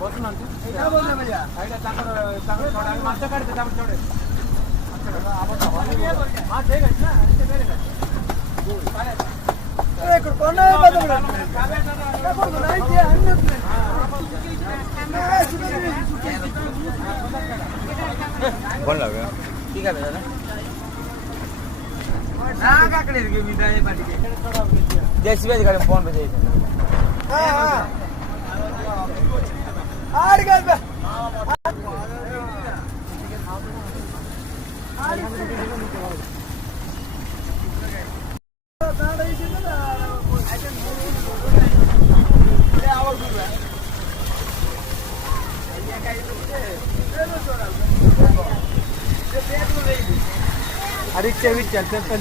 क्या बोल रहे भैया मागच्या काढते छोटे बोल लगा ठीक है भैया ना काकड़े के मी दाने पाटी के जैसी भी गाड़ी फोन पे जाइए हां हां आड़ गए बे अरे चल चल